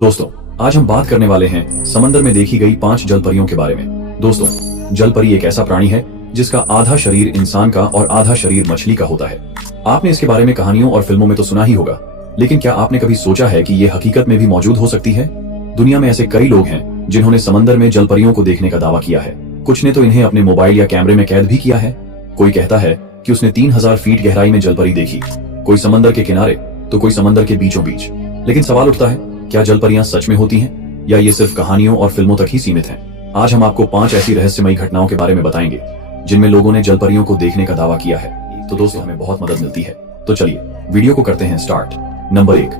दोस्तों, आज हम बात करने वाले हैं समंदर में देखी गई 5 जल परियों के बारे में। दोस्तों, जल परी एक ऐसा प्राणी है जिसका आधा शरीर इंसान का और आधा शरीर मछली का होता है। आपने इसके बारे में कहानियों और फिल्मों में तो सुना ही होगा, लेकिन क्या आपने कभी सोचा है कि ये हकीकत में भी मौजूद हो सकती है? दुनिया में ऐसे कई लोग हैं जिन्होंने समंदर में जल परियों को देखने का दावा किया है। कुछ ने तो इन्हें अपने मोबाइल या कैमरे में कैद भी किया है। कोई कहता है कि उसने 3000 फीट गहराई में जल परी देखी, कोई समंदर के किनारे तो कोई समंदर के बीचों बीच। लेकिन सवाल उठता है, क्या जल परियां सच में होती हैं या ये सिर्फ कहानियों और फिल्मों तक ही सीमित हैं? आज हम आपको 5 ऐसी रहस्यमयी घटनाओं के बारे में बताएंगे जिनमें लोगों ने जल परियों को देखने का दावा किया है। तो दोस्तों, हमें बहुत मदद मिलती है। तो चलिए वीडियो को करते हैं स्टार्ट। नंबर 1,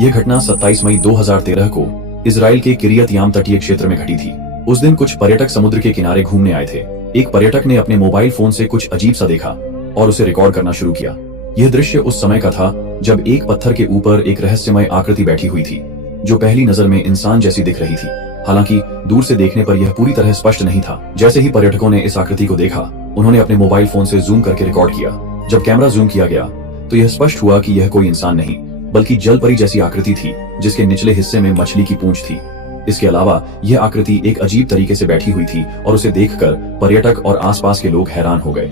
यह घटना 27 मई 2013 को इजराइल के किरियत याम तटीय क्षेत्र में घटी थी। उस दिन कुछ पर्यटक समुद्र के किनारे घूमने आए थे। एक पर्यटक ने अपने मोबाइल फोन से कुछ अजीब सा देखा और उसे रिकॉर्ड करना शुरू किया। यह दृश्य उस समय का था जब एक पत्थर के ऊपर एक रहस्यमय आकृति बैठी हुई थी जो पहली नजर में इंसान जैसी दिख रही थी। हालांकि दूर से देखने पर यह पूरी तरह स्पष्ट नहीं था। जैसे ही पर्यटकों ने इस आकृति को देखा, उन्होंने अपने मोबाइल फोन से जूम करके रिकॉर्ड किया। जब कैमरा जूम किया गया तो यह स्पष्ट हुआ कि यह कोई इंसान नहीं बल्कि जल परी जैसी आकृति थी जिसके निचले हिस्से में मछली की पूंछ थी। इसके अलावा यह आकृति एक अजीब तरीके से बैठी हुई थी और उसे देखकर पर्यटक और आसपास के लोग हैरान हो गए।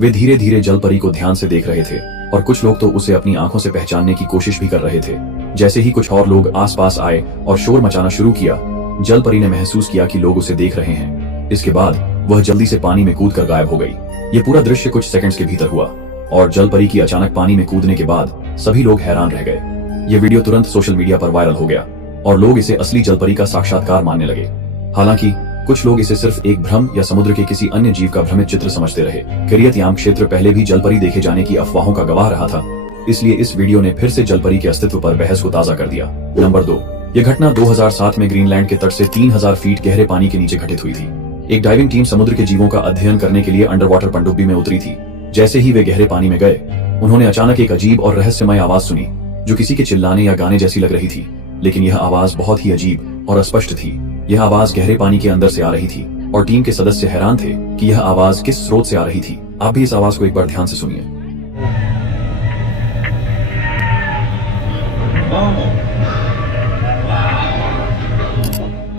वे धीरे धीरे जल परी को ध्यान से देख रहे थे और कुछ लोग तो उसे अपनी आंखों से पहचानने की कोशिश भी कर रहे थे। जैसे ही कुछ और लोग आसपास आए और शोर मचाना शुरू किया, जल परी ने महसूस किया कि लोग उसे देख रहे हैं। इसके बाद वह जल्दी से पानी में कूदकर गायब हो गई। ये पूरा दृश्य कुछ सेकंड्स के भीतर हुआ और जल परी की अचानक पानी में कूदने के बाद सभी लोग हैरान रह गए। ये वीडियो तुरंत सोशल मीडिया पर वायरल हो गया और लोग इसे असली जल परी का साक्षात्कार मानने लगे। हालांकि कुछ लोग इसे सिर्फ एक भ्रम या समुद्र के किसी अन्य जीव का भ्रमित चित्र समझते रहे। किरियत याम क्षेत्र पहले भी जल परी देखे जाने की अफवाहों का गवाह रहा था, इसलिए इस वीडियो ने फिर से जल परी के अस्तित्व पर बहस को ताजा कर दिया। नंबर 2, यह घटना 2007 में ग्रीनलैंड के तट से 3000 फीट गहरे पानी के नीचे घटित हुई थी। एक डाइविंग टीम समुद्र के जीवों का अध्ययन करने के लिए अंडर वाटर पनडुब्बी में उतरी थी। जैसे ही वे गहरे पानी में गए, उन्होंने अचानक एक अजीब और रहस्यमय आवाज सुनी जो किसी के चिल्लाने या गाने जैसी लग रही थी। लेकिन यह आवाज बहुत ही अजीब और अस्पष्ट थी। यह आवाज गहरे पानी के अंदर से आ रही थी और टीम के सदस्य हैरान थे कि यह आवाज किस स्रोत से आ रही थी। आप भी इस आवाज को एक बार ध्यान से सुनिए।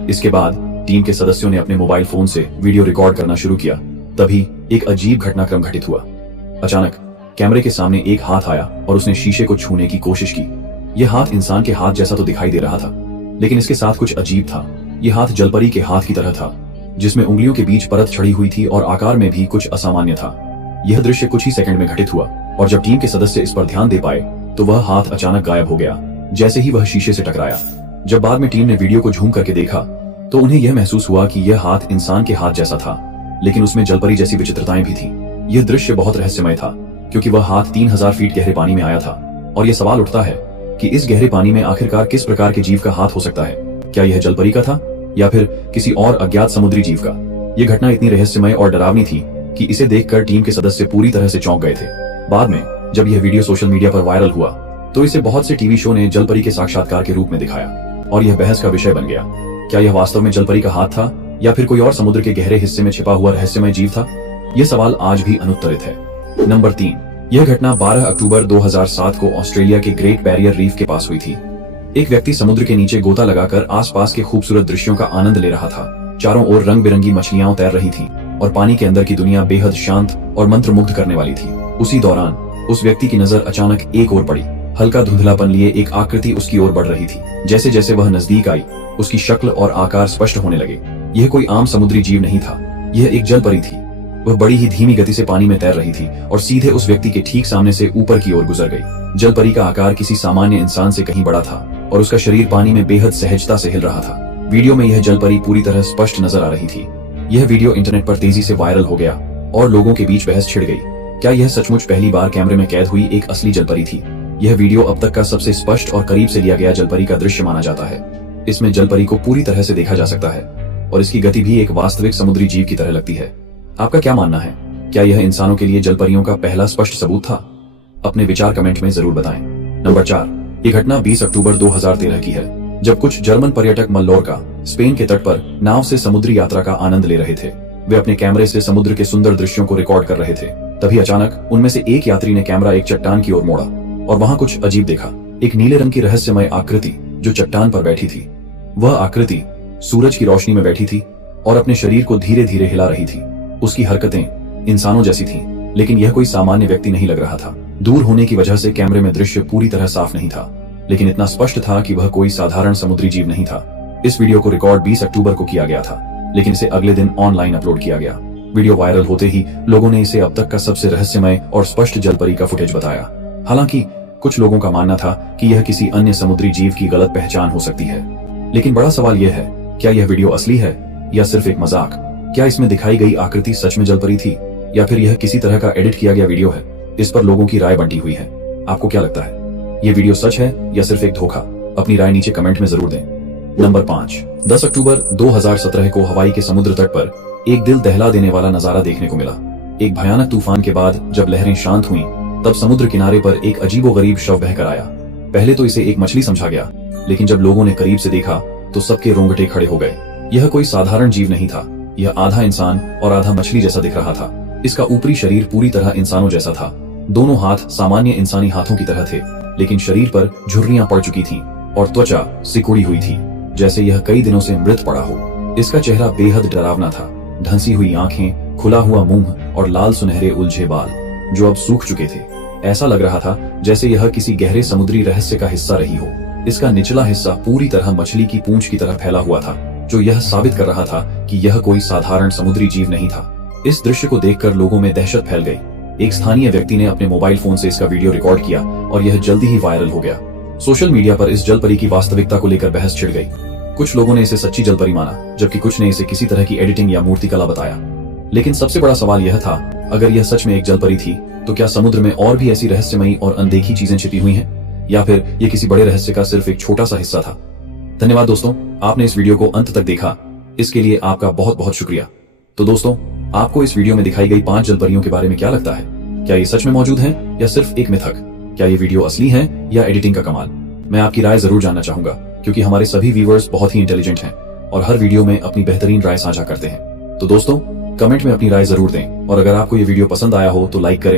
इसके बाद टीम के सदस्यों ने अपने मोबाइल फोन से वीडियो रिकॉर्ड करना शुरू किया। तभी एक अजीब घटनाक्रम घटित हुआ। अचानक कैमरे के सामने एक हाथ आया और उसने शीशे को छूने की कोशिश की। यह हाथ इंसान के हाथ जैसा तो दिखाई दे रहा था, लेकिन इसके साथ कुछ अजीब था। यह हाथ जलपरी के हाथ की तरह था, जिसमें उंगलियों के बीच परत चढ़ी हुई थी और आकार में भी कुछ असामान्य था। यह दृश्य कुछ ही सेकंड में घटित हुआ और जब टीम के सदस्य इस पर ध्यान दे पाए तो वह हाथ अचानक गायब हो गया, जैसे ही वह शीशे से टकराया। जब बाद में टीम ने वीडियो को झूम करके देखा तो उन्हें यह महसूस हुआ कि यह हाथ इंसान के हाथ जैसा था, लेकिन उसमें जलपरी जैसी विचित्रताएं भी थी। यह दृश्य बहुत रहस्यमय था क्योंकि वह हाथ 3000 फीट गहरे पानी में आया था और यह सवाल उठता है कि इस गहरे पानी में आखिरकार किस प्रकार के जीव का हाथ हो सकता है। क्या यह जलपरी का था या फिर किसी और अज्ञात समुद्री जीव का? यह घटना इतनी रहस्यमय और डरावनी थी कि इसे देखकर टीम के सदस्य पूरी तरह से चौंक गए थे। बाद में जब यह वीडियो सोशल मीडिया पर वायरल हुआ तो इसे बहुत से टीवी शो ने जलपरी के साक्षात्कार के रूप में दिखाया और यह बहस का विषय बन गया। क्या यह वास्तव में जलपरी का हाथ था या फिर कोई और समुद्र के गहरे हिस्से में छिपा हुआ रहस्यमय जीव था? यह सवाल आज भी अनुत्तरित है। नंबर 3, यह घटना 12 अक्टूबर 2007 को ऑस्ट्रेलिया के ग्रेट बैरियर रीफ के पास हुई थी। एक व्यक्ति समुद्र के नीचे गोता लगाकर आसपास के खूबसूरत दृश्यों का आनंद ले रहा था। चारों ओर रंग बिरंगी मछलियां तैर रही थीं और पानी के अंदर की दुनिया बेहद शांत और मंत्रमुग्ध करने वाली थी। उसी दौरान उस व्यक्ति की नजर अचानक एक ओर पड़ी। हल्का धुंधलापन लिए एक आकृति उसकी ओर बढ़ रही थी। जैसे जैसे वह नजदीक आई, उसकी शक्ल और आकार स्पष्ट होने लगे। यह कोई आम समुद्री जीव नहीं था, यह एक जल परी थी। वह बड़ी ही धीमी गति से पानी में तैर रही थी और सीधे उस व्यक्ति के ठीक सामने से ऊपर की ओर गुजर गई। जल परी का आकार किसी सामान्य इंसान से कहीं बड़ा था और उसका शरीर पानी में बेहद सहजता से हिल रहा था। वीडियो में यह जल परी पूरी तरह स्पष्ट नजर आ रही थी। यह वीडियो इंटरनेट पर तेजी से वायरल हो गया और लोगों के बीच बहस छिड़ गई। क्या यह सचमुच पहली बार कैमरे में कैद हुई एक असली जल परी थी? यह वीडियो अब तक का सबसे स्पष्ट और करीब से लिया गया जल परी का दृश्य माना जाता है। इसमें जल परी को पूरी तरह से देखा जा सकता है और इसकी गति भी एक वास्तविक समुद्री जीव की तरह लगती है। आपका क्या मानना है? क्या यह इंसानों के लिए जल परियों का पहला स्पष्ट सबूत था? अपने विचार कमेंट में जरूर बताएं। नंबर 4, यह घटना 20 अक्टूबर 2013 की है, जब कुछ जर्मन पर्यटक मल्लोर्का, स्पेन के तट पर नाव से समुद्री यात्रा का आनंद ले रहे थे। वे अपने कैमरे से समुद्र के सुंदर दृश्यों को रिकॉर्ड कर रहे थे। तभी अचानक उनमें से एक यात्री ने कैमरा एक चट्टान की ओर मोड़ा और वहां कुछ अजीब देखा। एक नीले रंग की रहस्यमय आकृति जो चट्टान पर बैठी थी। वह आकृति सूरज की रोशनी में बैठी थी और अपने शरीर को धीरे धीरे हिला रही थी। उसकी हरकतें इंसानों जैसी थीं, लेकिन यह कोई सामान्य व्यक्ति नहीं लग रहा था। दूर होने की वजह से कैमरे में दृश्य पूरी तरह साफ नहीं था, लेकिन इतना स्पष्ट था कि वह कोई साधारण समुद्री जीव नहीं था। इस वीडियो को रिकॉर्ड 20 अक्टूबर को किया गया था, लेकिन इसे अगले दिन ऑनलाइन अपलोड किया गया। वीडियो वायरल होते ही लोगों ने इसे अब तक का सबसे रहस्यमय और स्पष्ट जलपरी का फुटेज बताया। हालांकि कुछ लोगों का मानना था कि यह किसी अन्य समुद्री जीव की गलत पहचान हो सकती है। लेकिन बड़ा सवाल यह है, क्या यह वीडियो असली है या सिर्फ एक मजाक? क्या इसमें दिखाई गई आकृति सच में जलपरी थी या फिर यह किसी तरह का एडिट किया गया वीडियो है? इस पर लोगों की राय बंटी हुई है। आपको क्या लगता है, यह वीडियो सच है या सिर्फ एक धोखा? अपनी राय नीचे कमेंट में जरूर दें। नंबर 5। 10 अक्टूबर 2017 को हवाई के समुद्र तट पर एक दिल दहला देने वाला नजारा देखने को मिला। एक भयानक तूफान के बाद जब लहरें शांत हुईं, तब समुद्र किनारे पर एक अजीबोगरीब शव बहकर आया। पहले तो इसे एक मछली समझा गया, लेकिन जब लोगों ने करीब से देखा तो सबके रोंगटे खड़े हो गए। यह कोई साधारण जीव नहीं था, यह आधा इंसान और आधा मछली जैसा दिख रहा था। इसका ऊपरी शरीर पूरी तरह इंसानों जैसा था। दोनों हाथ सामान्य इंसानी हाथों की तरह थे, लेकिन शरीर पर झुर्रियां पड़ चुकी थीं और त्वचा सिकुड़ी हुई थी, जैसे यह कई दिनों से मृत पड़ा हो। इसका चेहरा बेहद डरावना था। धंसी हुई आंखें, खुला हुआ मुंह और लाल सुनहरे उलझे बाल जो अब सूख चुके थे। ऐसा लग रहा था जैसे यह किसी गहरे समुद्री रहस्य का हिस्सा रही हो। इसका निचला हिस्सा पूरी तरह मछली की पूंछ की तरह फैला हुआ था, जो यह साबित कर रहा था कि यह कोई साधारण समुद्री जीव नहीं था। इस दृश्य को देखकर लोगों में दहशत फैल गई। एक स्थानीय व्यक्ति ने अपने मोबाइल फोन से इसका वीडियो रिकॉर्ड किया और यह जल्दी ही वायरल हो गया। सोशल मीडिया पर इस जलपरी की वास्तविकता को लेकर बहस छिड़ गई। कुछ लोगों ने इसे सच्ची जलपरी माना, जबकि कुछ ने इसे किसी तरह की एडिटिंग या मूर्तिकला बताया। लेकिन सबसे बड़ा सवाल यह था, अगर यह सच में एक जलपरी थी, तो क्या समुद्र में और भी ऐसी रहस्यमयी और अनदेखी चीजें छिपी हुई हैं, या फिर यह किसी बड़े रहस्य का सिर्फ एक छोटा सा हिस्सा था? धन्यवाद दोस्तों, आपने इस वीडियो को अंत तक देखा, इसके लिए आपका बहुत बहुत शुक्रिया। तो दोस्तों, आपको इस वीडियो में दिखाई गई 5 जलपरियों के बारे में क्या लगता है? क्या ये सच में मौजूद हैं या सिर्फ एक मिथक? क्या ये वीडियो असली है या एडिटिंग का कमाल? मैं आपकी राय जरूर जानना चाहूंगा, क्योंकि हमारे सभी व्यूअर्स बहुत ही इंटेलिजेंट हैं और हर वीडियो में अपनी बेहतरीन राय साझा करते हैं। तो दोस्तों, कमेंट में अपनी राय जरूर दें और अगर आपको ये वीडियो पसंद आया हो तो लाइक करें।